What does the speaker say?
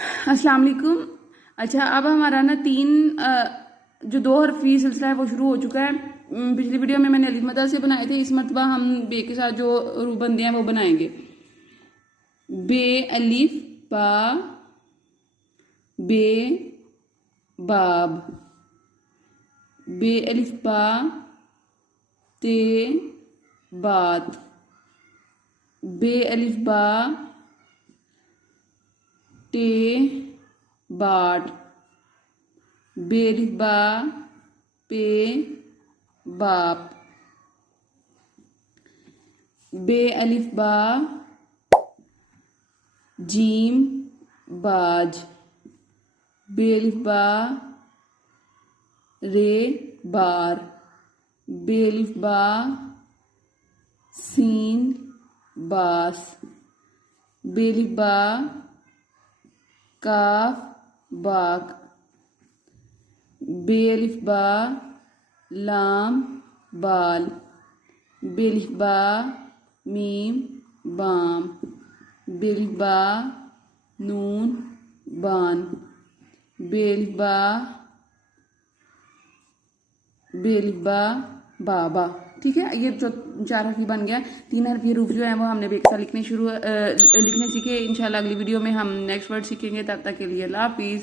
अस्सलाम वालेकुम। अच्छा, अब हमारा ना जो दो हरफी सिलसिला है वो शुरू हो चुका है। पिछली वीडियो में मैंने अलिफ मद्दा से बनाए थे, इस मरतबा हम बे के साथ जो रूबंदे हैं वो बनाएंगे। बे अलिफ बा, बे बाब, बे अलिफ बा ते बात, बे अलिफ बा टे बाट, बे अलिफ बा पे बाप, बे अलिफ बा जीम बाज, बे अलिफ बा रे बार, बे अलिफ बा सीन बास, बे अलिफ बा काफ बाक, बे अलिफ बा लाम बाल, बे अलिफ बा मीम बाम, बे अलिफ बा नून बान, बे अलिफ बा बाबा। ठीक है, ये जो 4 हरफ बन गया। 3 हरफी हरूफ जो है वो हमने बेक साथ लिखने सीखे। इंशाल्लाह अगली वीडियो में हम नेक्स्ट वर्ड सीखेंगे। तब तक के लिए अल्लाह हाफिज़।